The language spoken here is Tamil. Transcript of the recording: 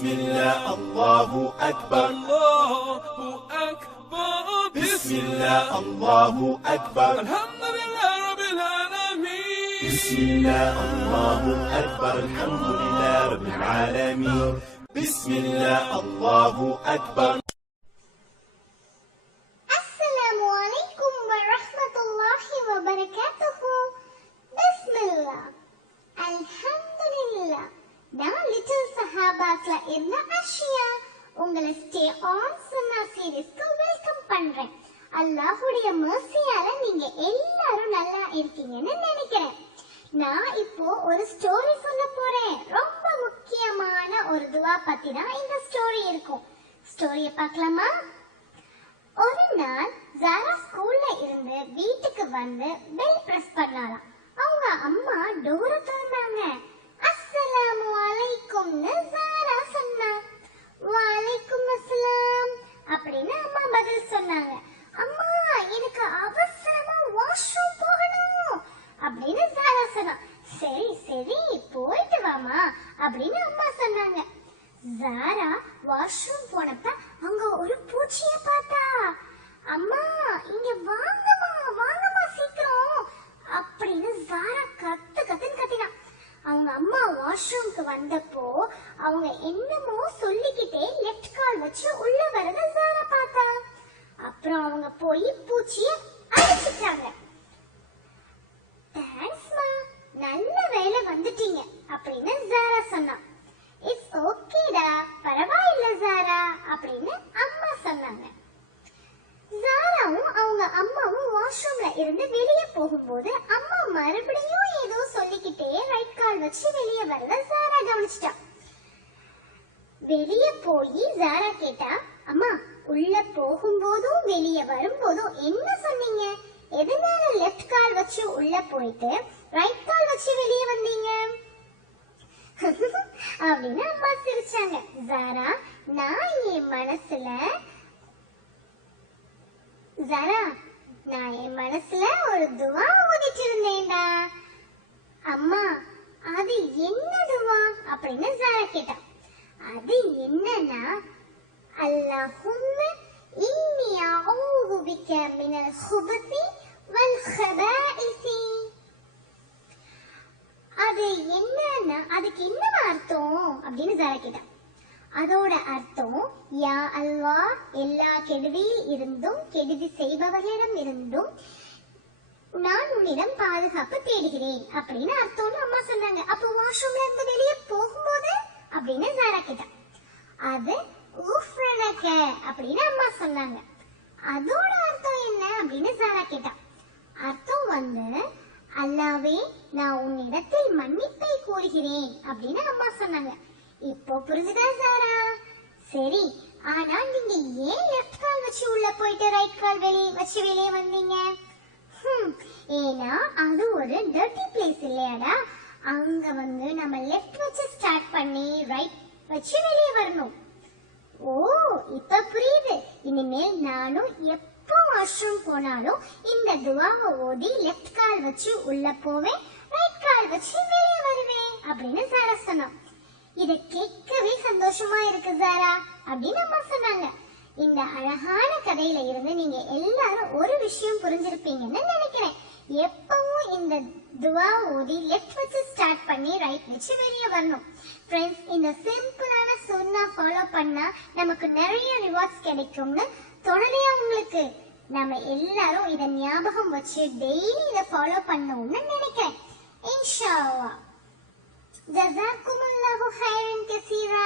بسم الله الله أكبر الله أكبر بسم الله الله أكبر الحمد لله رب العالمين بسم الله الله أكبر الحمد لله رب العالمين بسم الله الله أكبر السلام عليكم ورحمة الله وبركاته بسم الله الحمد لله நான் லிட்டில் சஹாபாஸ்ல இருந்த அஷியா உங்களை ஸ்டே ஆன் சுன்னா சீரிஸ்க்கு வெல்கம் பண்றேன். அல்லாஹ்வுடைய மர்சியால நீங்க எல்லாரும் நல்லா இருக்கீங்கன்னு நினைக்கிறேன். நான் இப்போ ஒரு ஸ்டோரி சொல்ல போறேன். ரொம்ப முக்கியமான ஒரு துவா பத்தி தான் இந்த ஸ்டோரி இருக்கும். ஸ்டோரியை பார்க்கலாமா? ஒரு நாள் ஜாரா ஸ்கூல்ல இருந்து வீட்டுக்கு வந்து பெல் பிரஸ் பண்ணாலாம். அவங்க அம்மா டோரை திறந்தாங்க. அஸ்ஸலாமு அலைக்கும்னு ஜாரா சொன்னா. வலைக்கும் அஸ்ஸலாம் அப்படின்னு அம்மா பதில் சொன்னாங்க. அம்மா எனக்கு அவசரமா வாஷ்ரூம் போகணும் அப்படின்னு ஜாரா சொன்னா. சரி சரி போயிட்டு வாமா அப்படின்னு அம்மா சொன்னாங்க. ஜாரா வாஷ்ரூம் போனப்ப அங்க ஒரு பூச்சிய பார்த்தா. அம்மா இங்க வாங்கம்மா வாங்கம்மா சீக்கிரம் அப்படின்னு ஜாரா கத்துன்னு கத்தினா. அவங்க அம்மா வாஷ்ரூம்க்கு வந்தப்போ அவங்க என்னமோ சொல்லிக்கிட்டே லெஃப்ட் கால் வச்சு உள்ள வரத ஜாரா பார்த்தா. அப்புறம் அவங்க போய் பூச்சிய அடிச்சிட்டாங்க. தேங்க்ஸ்மா நல்ல வேலை வந்துட்டீங்க அப்படின்னு ஜாரா சொன்னா. இட்ஸ் ஓகேடா பரவாயில்ல ஜாரா அப்படின்னு அம்மா சொன்னாங்க. ஜாராவும் அவங்க அம்மாவும் வாஷ்ரூம்ல இருந்து வெளியே போகும்போது அம்மா மறுபடியும் ஏதோ சொல்லிக்கிட்டே ரைட் கால் வச்சு வெளியே வரத ஜாரா கவனிச்சிட்டா. வெளியே போய் ஜாரா கேட்டா, அம்மா உள்ள போகும்போதும் வெளியே வரும்போதும் என்ன சொன்னீங்க? எதனால லெஃப்ட் கால் வச்சு உள்ள போயிட்டு ரைட் கால் வச்சு வெளியே வந்தீங்க அப்படின்னு அம்மா சிரிச்சாங்க. ஜாரா நான் என் மனசுல ஒரு துவா ஓதிட்டு இருந்தேன்டா. அம்மா அது என்ன துவா அப்படின்னு ஜாரா கேட்டா. அது என்னன்னா, அல்லாஹும்ம இன்னி அஊது பிக மினல் ஹுபஸி வல் ஹபாயிஸி. அது என்னன்னா அதுக்கு என்ன அர்த்தம் அப்படின்னு ஜாரா கேட்டா. அதோட அர்த்தம், யா அல்லாஹ் எல்லா கெடுதியில் இருந்தும் கெடுதி செய்பவர்களிடம் இருந்தும் நான் உன்னிடம் பாதுகாப்பு தேடுகிறேன் அப்படின்னு அர்த்தம்னு அம்மா சொன்னாங்க. அப்போ வாஷ்ரூம்ல இருந்து வெளியே போகும்போது அப்படின்னு ஜாரா கேட்டா. அது உஃப்ரனக அப்படின்னு அம்மா சொன்னாங்க. அதோட அர்த்தம் என்ன அப்படின்னு ஜாரா கேட்டா. அர்த்தம் வந்து, அல்லாவே நான் உன்னிடத்தில் மன்னிப்பை கோருகிறேன் அப்படின்னு அம்மா சொன்னாங்க. இப்போ புரிஞ்சுதா ஜாரா? சரி, ஆனா நீங்க ஏன் லெஃப்ட் கால் வச்சு உள்ள போயிட்டு ரைட் கால் வச்சு வெளியே வந்தீங்க? ஏன்னா அது ஒரு டர்ட்டி பிளேஸ் இல்லையாடா. அங்க வந்து நம்ம லெஃப்ட் வச்சு ஸ்டார்ட் பண்ணி ரைட் வச்சு வெளியே வரணும். ஓ இப்ப புரியுது. இனிமேல் நானும் எப்போ வாஷ்ரூம் போனாலும் இந்த துவாவை ஓதி லெஃப்ட் கால் வச்சு உள்ள போவேன், ரைட் கால் வச்சு வெளியே வருவேன் அப்படின்னு ஜாரா சொன்னான். இத கேட்கவே சந்தோஷமா இருக்கு ஜாரா அப்படின்னு அம்மா சொன்னாங்க. இந்த அழகான கதையில இருந்து நீங்க எல்லாரும் ஒரு விஷயம் புரிஞ்சிருப்பீங்கன்னு நினைக்கிறேன். எப்பவும் இந்த துவா ஓதி லெஃப்ட் வச்சு ஸ்டார்ட் பண்ணி ரைட் வச்சு வெளியே வரணும். ஃப்ரெண்ட்ஸ், இந்த சிம்பிளான சுன்னா ஃபாலோ பண்ணா நமக்கு நிறைய ரிவார்ட்ஸ் கிடைக்கும்னு தோணலையா உங்களுக்கு? நம்ம எல்லாரும் இத ஞாபகம் வச்சு டெய்லி இத ஃபாலோ பண்ணணும்னு நினைக்கிறேன். இன்ஷா அல்லாஹ். ஜஸாக்குமுல்லாஹு ஹைரன் கஸீரா.